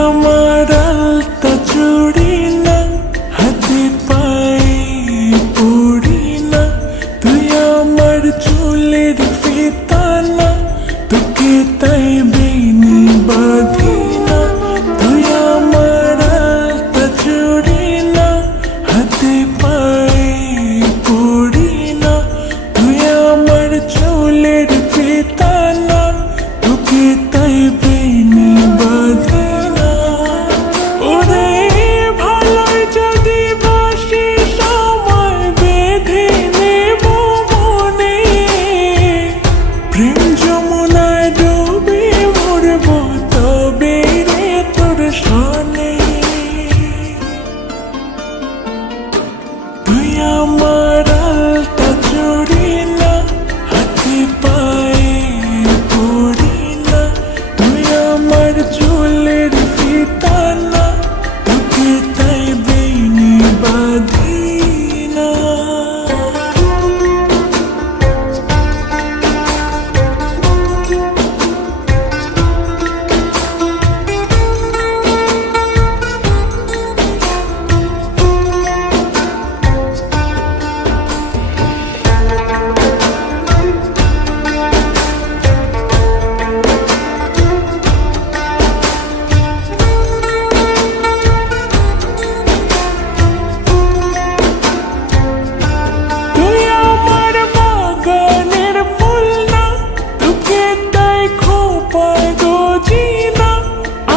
আমার আলতা চুড়ি না, হাতে পায়ে পড়ি না, তুই আমার চুলের ফিতা না, তোকে তাই বেনি বাঁধি না। তুই আমার আলতা চুড়ি না, হাতে পায়ে পড়ি না, তুই আমার চুলের ফিতা না, তোকে তাই বেনি বাঁধি না। ওরে ভালোই যদি বাসি সময় বেঁধে নেব মনে, প্রেম যমুনায় ডুবে মরব তবে রে তোর সনে। তুই আমার আলতা চুড়ি না, হাতে পায়ে পড়ি না, তুই আমার চুলের ফিতা না, তোকে তাই বেনি বাঁধি না। তুই আমার বাগানের ফুল না, তোকে তাই খোঁপায় গজি না,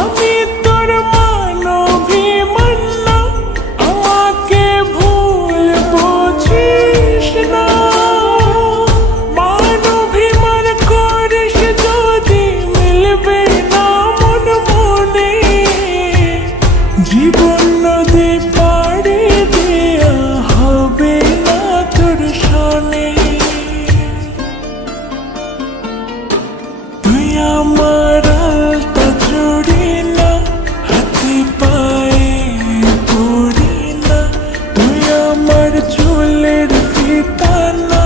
আমি তোর মানভিমান না, আমাকে ভুল বুঝিস না। মানভিমান করিস যদি মিলবে না মন মনে, জীবন নদী পাড়ি দেয়া হবে না তোর সনে। তুই আমার আলতা চুড়ি না, হাতে পায়ে পড়ি না, তুই আমার চুলের ফিতা না,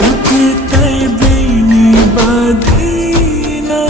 তোকে তাই বেনি বাঁধি না।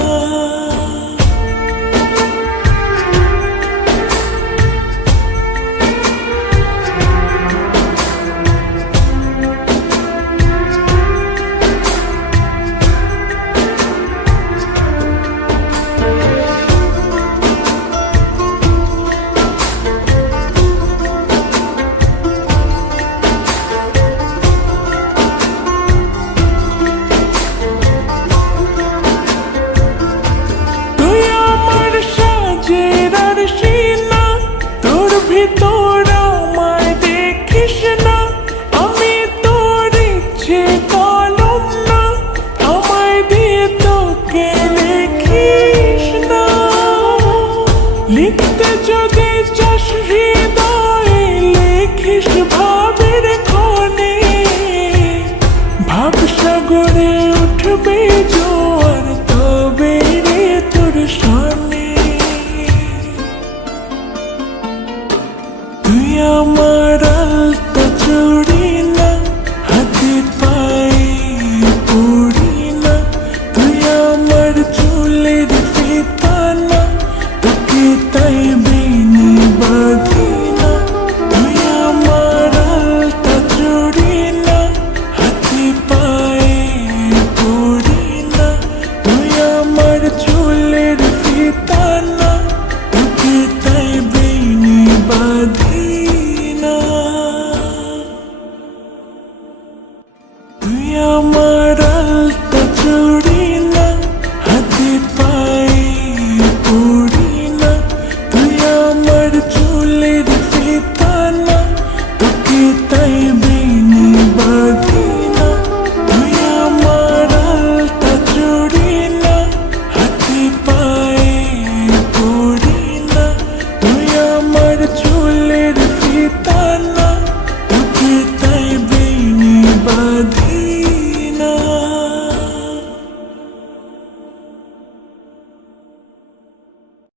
তুই আমার সাজের আরশি না, তোর ভিতর আমায় দেখিস না, আমি তোর ইচ্ছে কলম না, আমায় দিয়ে তোকে লিখিস না। লিখতে যদি চাস